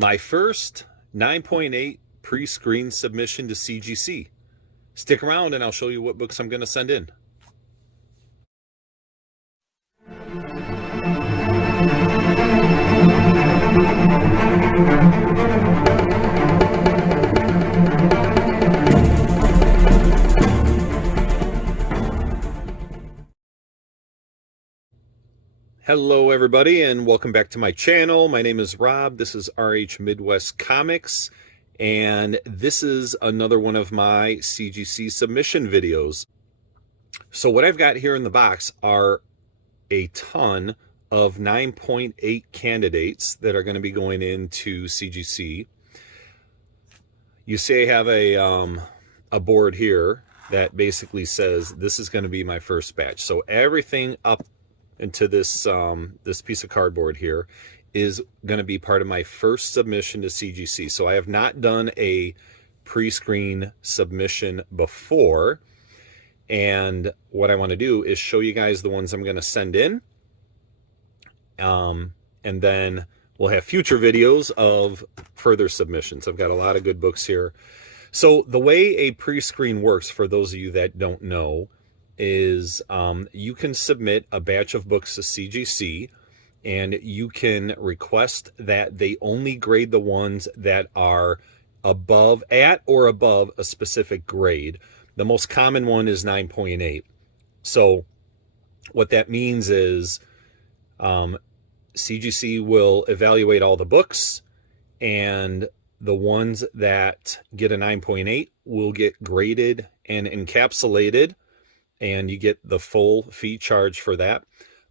My first 9.8 pre-screen submission to CGC. Stick around and I'll show you what books I'm going to send in. Hello everybody and welcome back to my channel. My name is Rob. This is RH Midwest Comics and this is another one of my CGC submission videos. So what I've got here in the box are a ton of 9.8 candidates that are going to be going into CGC. You see I have a board here that basically says this is going to be my first batch. So everything up into this this piece of cardboard here is going to be part of my first submission to CGC. So I have not done a pre-screen submission before, and what I want to do is show you guys the ones I'm going to send in, and then we'll have future videos of further submissions. I've got a lot of good books here. So the way a pre-screen works, for those of you that don't know, is you can submit a batch of books to CGC and you can request that they only grade the ones that are at or above a specific grade. The most common one is 9.8. So what that means is CGC will evaluate all the books, and the ones that get a 9.8 will get graded and encapsulated, and you get the full fee charge for that.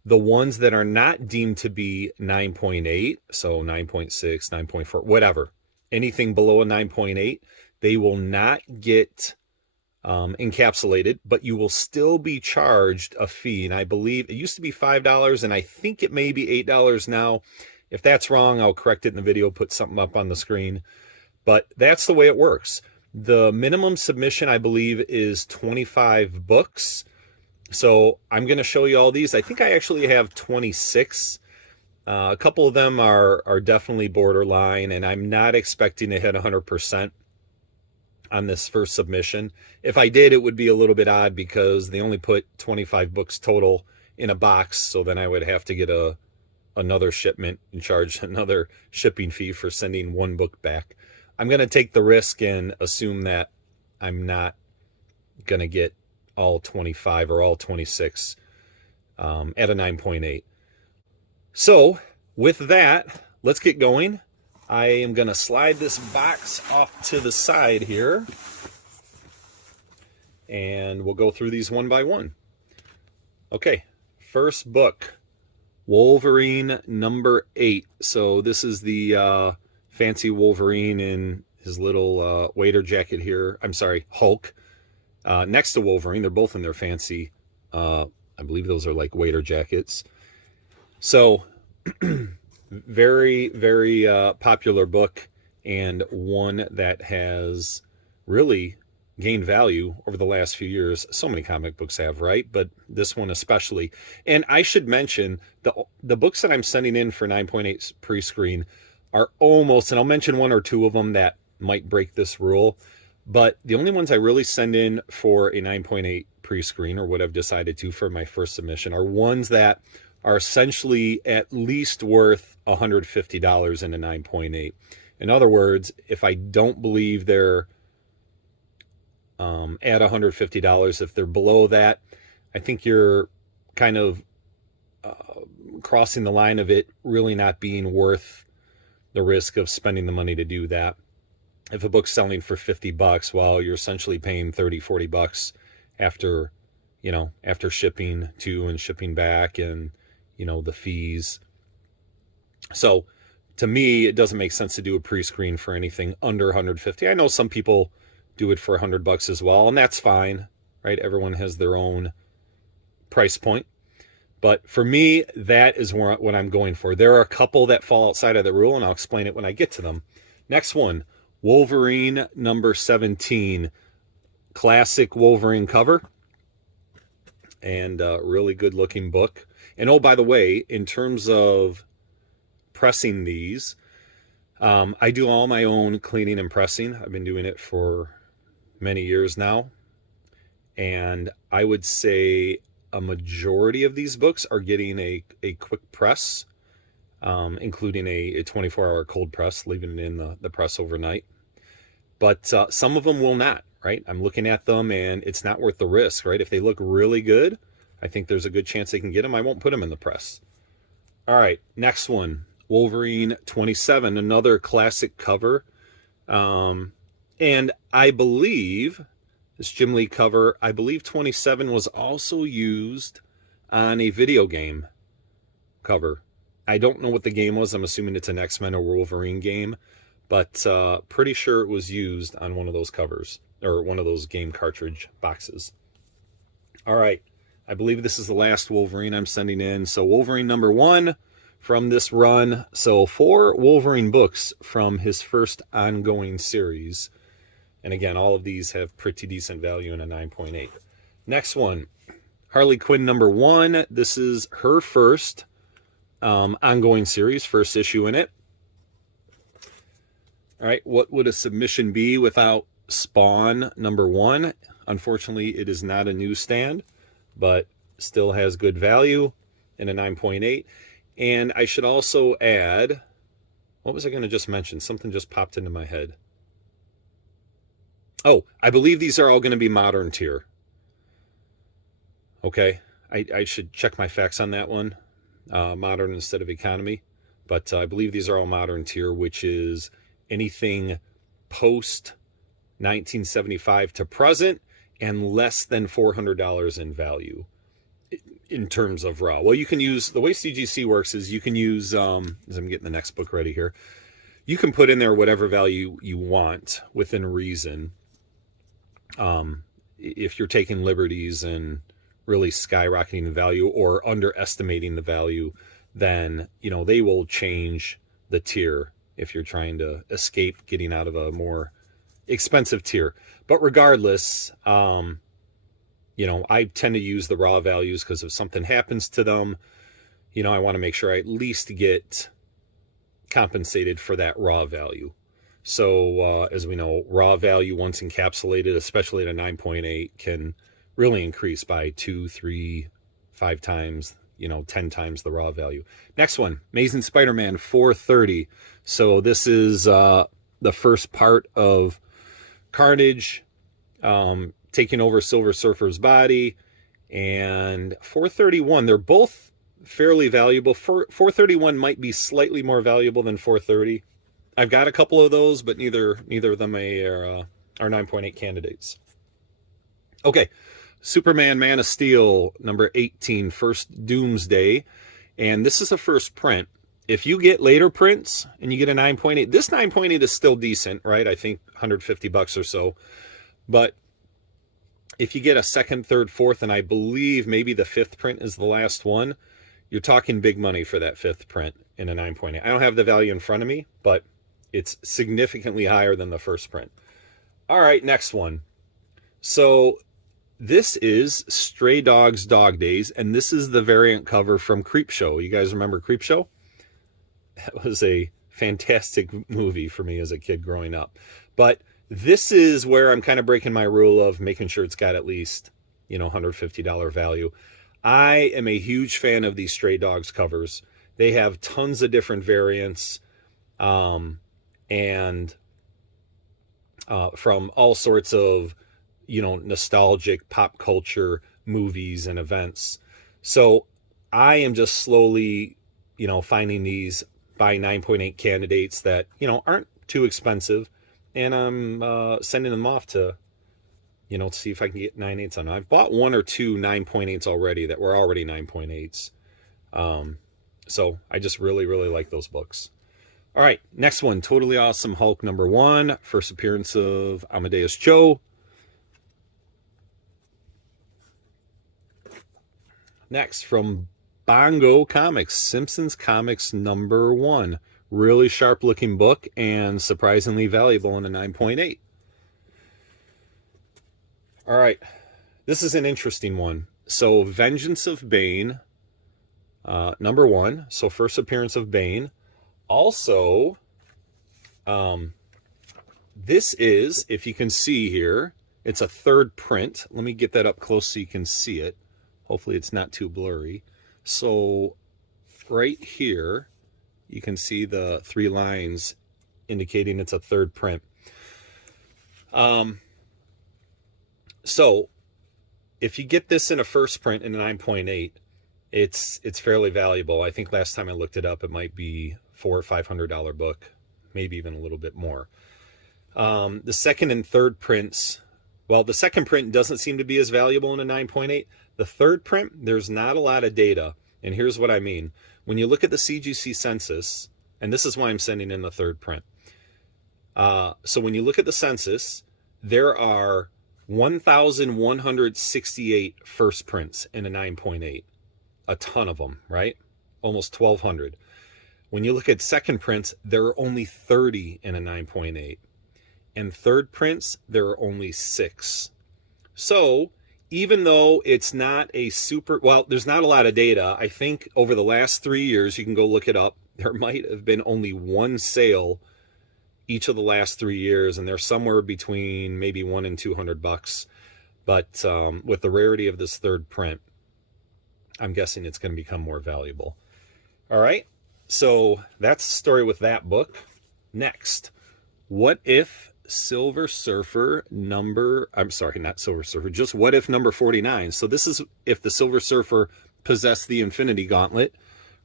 The ones that are not deemed to be 9.8, so 9.6, 9.4, whatever, anything below a 9.8, they will not get encapsulated, but you will still be charged a fee. And I believe it used to be $5, and I think it may be $8 now. If that's wrong, I'll correct it in the video, put something up on the screen. But that's the way it works. The minimum submission, I believe, is 25 books. So I'm going to show you all these. I think I actually have 26. A couple of them are definitely borderline, and I'm not expecting to hit 100% on this first submission. If I did, it would be a little bit odd because they only put 25 books total in a box, so then I would have to get another shipment and charge another shipping fee for sending one book back. I'm going to take the risk and assume that I'm not going to get all 25 or all 26 at a 9.8. So with that, let's get going. I am going to slide this box off to the side here, and we'll go through these one by one. Okay, first book, Wolverine number 8. So this is the fancy Wolverine in his little waiter jacket here. I'm sorry, Hulk. Next to Wolverine, they're both in their fancy, I believe those are like waiter jackets. So very, very popular book, and one that has really gained value over the last few years. So many comic books have, right? But this one especially. And I should mention the books that I'm sending in for 9.8 pre-screen are almost, and I'll mention one or two of them that might break this rule, but the only ones I really send in for a 9.8 pre-screen, or what I've decided to for my first submission, are ones that are essentially at least worth $150 in a 9.8. In other words, if I don't believe they're at $150, if they're below that, I think you're kind of crossing the line of it really not being worth the risk of spending the money to do that. If a book's selling for $50, well, you're essentially paying $30-40 after, after shipping to and shipping back and, the fees. So to me, it doesn't make sense to do a pre-screen for anything under $150. I know some people do it for $100 as well, and that's fine, right? Everyone has their own price point. But for me, that is what I'm going for. There are a couple that fall outside of the rule, and I'll explain it when I get to them. Next one, Wolverine number 17. Classic Wolverine cover. And a really good looking book. And oh, by the way, in terms of pressing these, I do all my own cleaning and pressing. I've been doing it for many years now. And I would say a majority of these books are getting a quick press, including a 24-hour cold press, leaving it in the press overnight. But some of them will not, right? I'm looking at them and it's not worth the risk, right? If they look really good, I think there's a good chance they can get them. I won't put them in the press. All right, next one, Wolverine 27, another classic cover. And I believe this Jim Lee cover, I believe 27 was also used on a video game cover. I don't know what the game was. I'm assuming it's an X-Men or Wolverine game, but pretty sure it was used on one of those covers or one of those game cartridge boxes. All right, I believe this is the last Wolverine I'm sending in. So Wolverine number 1 from this run. So 4 Wolverine books from his first ongoing series. And again, all of these have pretty decent value in a 9.8. Next one, Harley Quinn number 1. This is her first ongoing series, first issue in it. All right, what would a submission be without Spawn number 1? Unfortunately, it is not a newsstand, but still has good value in a 9.8. And I should also add, what was I going to just mention? Something just popped into my head. Oh, I believe these are all going to be modern tier. Okay, I should check my facts on that one. Modern instead of economy. But I believe these are all modern tier, which is anything post 1975 to present and less than $400 in value in terms of raw. Well, you can use, the way CGC works is you can use, as I'm getting the next book ready here, you can put in there whatever value you want within reason. If you're taking liberties and really skyrocketing the value or underestimating the value, then, you know, they will change the tier if you're trying to escape getting out of a more expensive tier. But regardless, you know, I tend to use the raw values because if something happens to them, you know, I want to make sure I at least get compensated for that raw value. So as we know, raw value once encapsulated, especially at a 9.8, can really increase by 2, 3, 5 times, you know, 10 times the raw value. Next one, Amazing Spider-Man 430. So this is the first part of Carnage taking over Silver Surfer's body. And 431, they're both fairly valuable. 431 might be slightly more valuable than 430. I've got a couple of those, but neither of them are 9.8 candidates. Okay, Superman Man of Steel, number 18, first Doomsday. And this is a first print. If you get later prints and you get a 9.8, this 9.8 is still decent, right? I think $150 or so. But if you get a second, third, fourth, and I believe maybe the 5th print is the last one, you're talking big money for that 5th print in a 9.8. I don't have the value in front of me, but it's significantly higher than the first print. All right, next one. So this is Stray Dogs Dog Days, and this is the variant cover from Creepshow. You guys remember Creepshow? That was a fantastic movie for me as a kid growing up. But this is where I'm kind of breaking my rule of making sure it's got at least, you know, $150 value. I am a huge fan of these Stray Dogs covers. They have tons of different variants. And from all sorts of, you know, nostalgic pop culture movies and events. So I am just slowly, you know, finding these by 9.8 candidates that, you know, aren't too expensive. And I'm sending them off to, you know, see if I can get 9.8s on them. I've bought 1 or 2 9.8s already that were already 9.8s. So I just really, really like those books. All right, next one, Totally Awesome Hulk number 1, first appearance of Amadeus Cho. Next, from Bongo Comics, Simpsons Comics number 1. Really sharp looking book and surprisingly valuable in a 9.8. All right, this is an interesting one. So Vengeance of Bane, number 1, so first appearance of Bane. Also, This is, if you can see here, it's a third print. Let me get that up close so you can see it. Hopefully it's not too blurry. So right here, you can see the 3 lines indicating it's a third print. So if you get this in a first print in a 9.8, it's fairly valuable. I think last time I looked it up, it might be $400 or $500 book, maybe even a little bit more. The second and third prints, well, the second print doesn't seem to be as valuable in a 9.8. The third print, there's not a lot of data. And here's what I mean. When you look at the CGC census, and this is why I'm sending in the third print. So when you look at the census, there are 1,168 first prints in a 9.8. A ton of them, right? Almost 1,200. When you look at second prints, there are only 30 in a 9.8. And third prints, there are only 6. So even though it's not a super, well, there's not a lot of data. I think over the last 3 years, you can go look it up, there might have been only one sale each of the last 3 years, and they're somewhere between maybe $100 and $200. But with the rarity of this third print, I'm guessing it's going to become more valuable. All right, so that's the story with that book. Next, what if Silver Surfer number, I'm sorry, not Silver Surfer, just what if number 49. So this is if the Silver Surfer possessed the Infinity Gauntlet.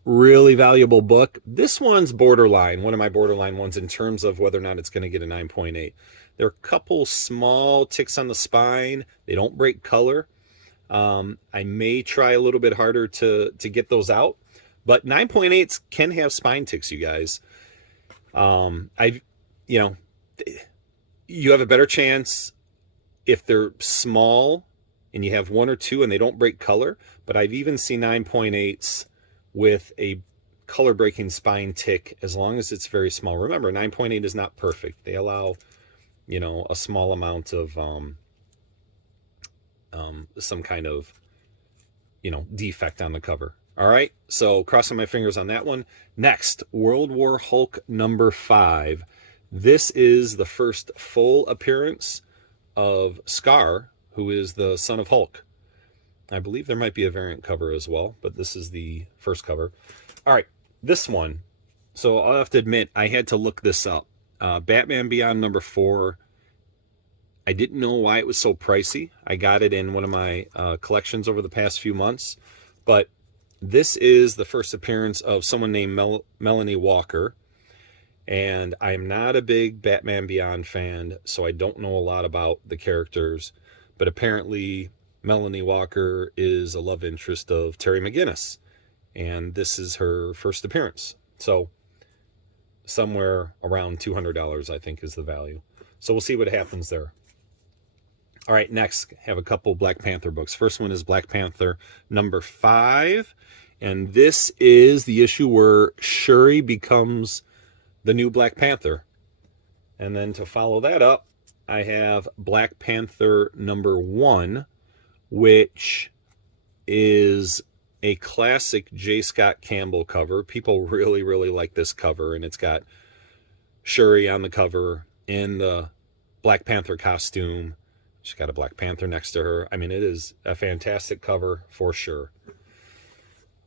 Really valuable book. This one's borderline, one of my borderline ones in terms of whether or not it's going to get a 9.8. There are a couple small ticks on the spine. They don't break color. I may try a little bit harder to get those out, but 9.8s can have spine ticks, you guys. You have a better chance if they're small and you have 1 or 2 and they don't break color, but I've even seen 9.8s with a color breaking spine tick as long as it's very small. Remember, 9.8 is not perfect. They allow, a small amount of some kind of, defect on the cover. All right, so crossing my fingers on that one. Next, World War Hulk number 5. This is the first full appearance of Scar, who is the son of Hulk. I believe there might be a variant cover as well, but this is the first cover. All right, this one. So I'll have to admit, I had to look this up. Batman Beyond number 4. I didn't know why it was so pricey. I got it in one of my collections over the past few months. But this is the first appearance of someone named Melanie Walker. And I'm not a big Batman Beyond fan, so I don't know a lot about the characters. But apparently Melanie Walker is a love interest of Terry McGinnis, and this is her first appearance. So somewhere around $200, I think, is the value. So we'll see what happens there. All right, next, have a couple Black Panther books. First one is Black Panther number 5, and this is the issue where Shuri becomes the new Black Panther. And then to follow that up, I have Black Panther number 1, which is a classic J. Scott Campbell cover. People really, really like this cover, and it's got Shuri on the cover in the Black Panther costume. She's got a Black Panther next to her. I mean, it is a fantastic cover for sure.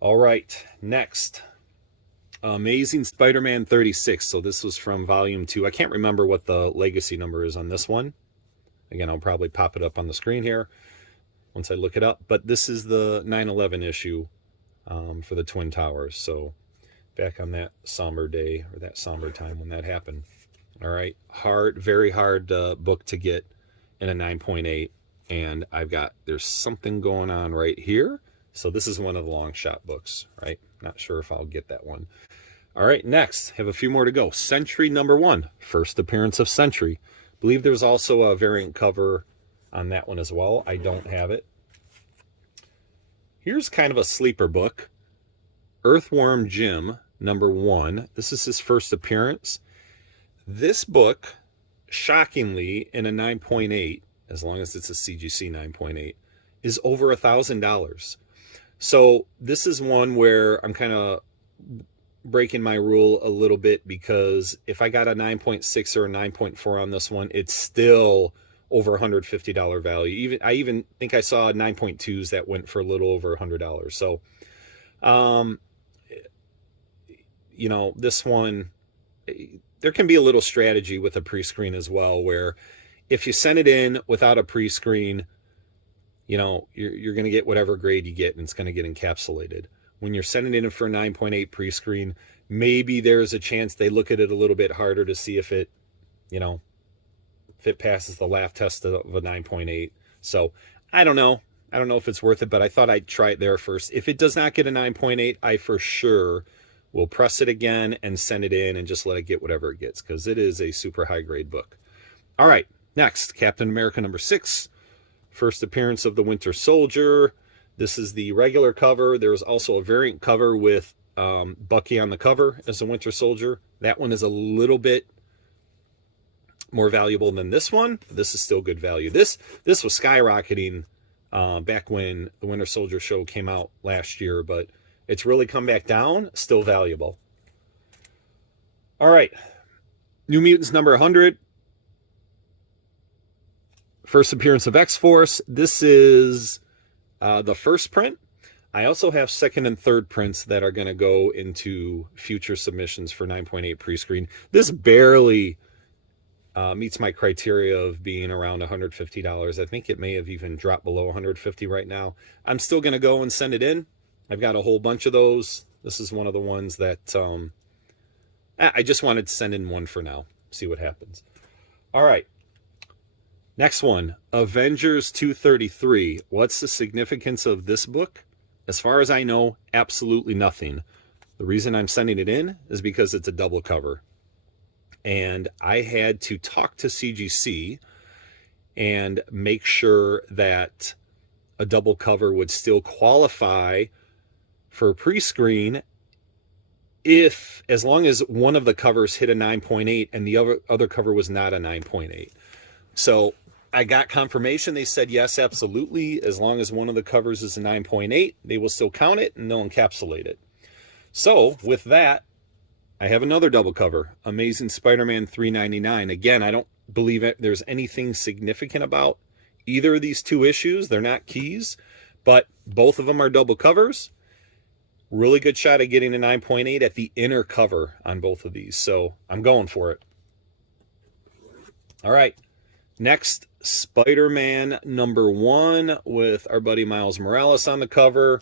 All right, next, Amazing Spider-Man 36. So this was from volume 2. I can't remember what the legacy number is on this one. Again, I'll probably pop it up on the screen here once I look it up. But this is the 9/11 issue for the Twin Towers. So back on that somber day, or that somber time when that happened. All right, very hard book to get in a 9.8. And there's something going on right here. So this is one of the long shot books, right? Not sure if I'll get that one. All right, next, have a few more to go. Sentry number 1, first appearance of Sentry. I believe there's also a variant cover on that one as well. I don't have it. Here's kind of a sleeper book. Earthworm Jim number 1. This is his first appearance. This book, shockingly, in a 9.8, as long as it's a CGC 9.8, is over $1,000. So this is one where I'm kind of breaking my rule a little bit, because if I got a 9.6 or a 9.4 on this one, it's still over $150 value. I even think I saw 9.2s that went for a little over $100. So, you know, this one, there can be a little strategy with a pre-screen as well, where if you send it in without a pre-screen, you know, you're going to get whatever grade you get, and it's going to get encapsulated. When you're sending it in for a 9.8 pre-screen, maybe there's a chance they look at it a little bit harder to see if it, you know, if it passes the laugh test of a 9.8. So I don't know. I don't know if it's worth it, but I thought I'd try it there first. If it does not get a 9.8, I for sure will press it again and send it in and just let it get whatever it gets, because it is a super high grade book. All right, next, Captain America number 6, first appearance of the Winter Soldier. This is the regular cover. There's also a variant cover with Bucky on the cover as a Winter Soldier. That one is a little bit more valuable than this one. This is still good value. This was skyrocketing back when the Winter Soldier show came out last year, but it's really come back down. Still valuable. All right, New Mutants number 100. First appearance of X-Force. This is the first print. I also have second and third prints that are going to go into future submissions for 9.8 pre-screen. This barely meets my criteria of being around $150. I think it may have even dropped below $150 right now. I'm still going to go and send it in. I've got a whole bunch of those. This is one of the ones that I just wanted to send in one for now. See what happens. All right. Next one, Avengers 233. What's the significance of this book? As far as I know, absolutely nothing. The reason I'm sending it in is because it's a double cover. And I had to talk to CGC and make sure that a double cover would still qualify for a pre-screen as long as one of the covers hit a 9.8 and the other cover was not a 9.8. So I got confirmation. They said, yes, absolutely. As long as one of the covers is a 9.8, they will still count it and they'll encapsulate it. So with that, I have another double cover, Amazing Spider-Man 399. Again, I don't believe there's anything significant about either of these two issues. They're not keys, but both of them are double covers. Really good shot at getting a 9.8 at the inner cover on both of these. So I'm going for it. All right. Next, Spider-Man number 1 with our buddy Miles Morales on the cover.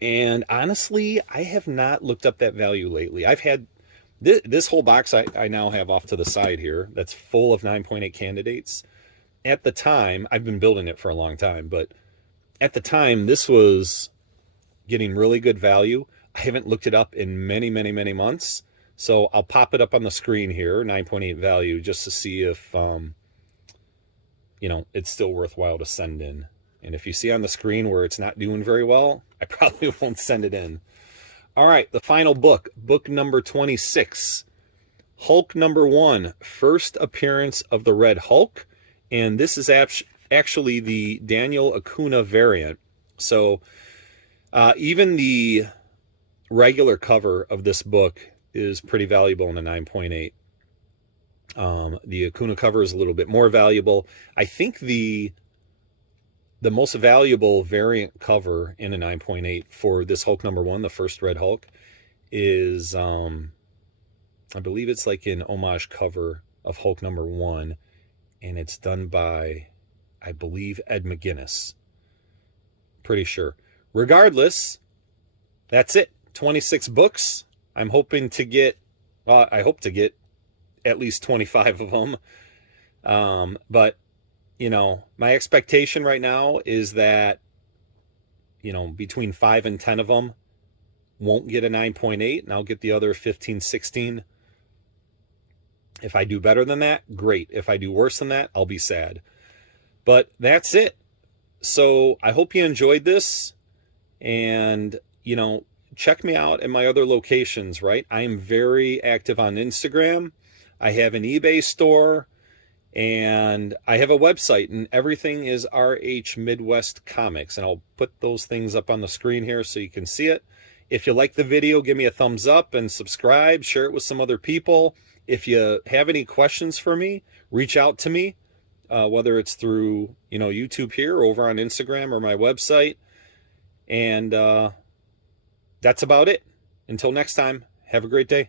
And honestly, I have not looked up that value lately. I've had this whole box I now have off to the side here that's full of 9.8 candidates. At the time, I've been building it for a long time, but at the time, this was getting really good value. I haven't looked it up in many, many, many months. So I'll pop it up on the screen here, 9.8 value, just to see if, you know, it's still worthwhile to send in. And if you see on the screen where it's not doing very well, I probably won't send it in. All right, the final book, book number 26, Hulk number 1, first appearance of the Red Hulk. And this is actually the Daniel Acuna variant. So even the regular cover of this book is pretty valuable in a 9.8. The Acuna cover is a little bit more valuable. I think the most valuable variant cover in a 9.8 for this Hulk number 1, the first Red Hulk, is I believe it's like an homage cover of Hulk number 1, and it's done by, I believe, Ed McGuinness. Pretty sure. Regardless, that's it. 26 books. I'm hoping to get, I hope to get at least 25 of them. But, you know, my expectation right now is that, you know, between 5 and 10 of them won't get a 9.8, and I'll get the other 15, 16. If I do better than that, great. If I do worse than that, I'll be sad. But that's it. So I hope you enjoyed this. And, you know, check me out at my other locations, right? I am very active on Instagram. I have an eBay store. And I have a website, and everything is RH Midwest Comics. And I'll put those things up on the screen here so you can see it. If you like the video, give me a thumbs up and subscribe. Share it with some other people. If you have any questions for me, reach out to me, whether it's through, YouTube here, or over on Instagram, or my website. And that's about it. Until next time, have a great day.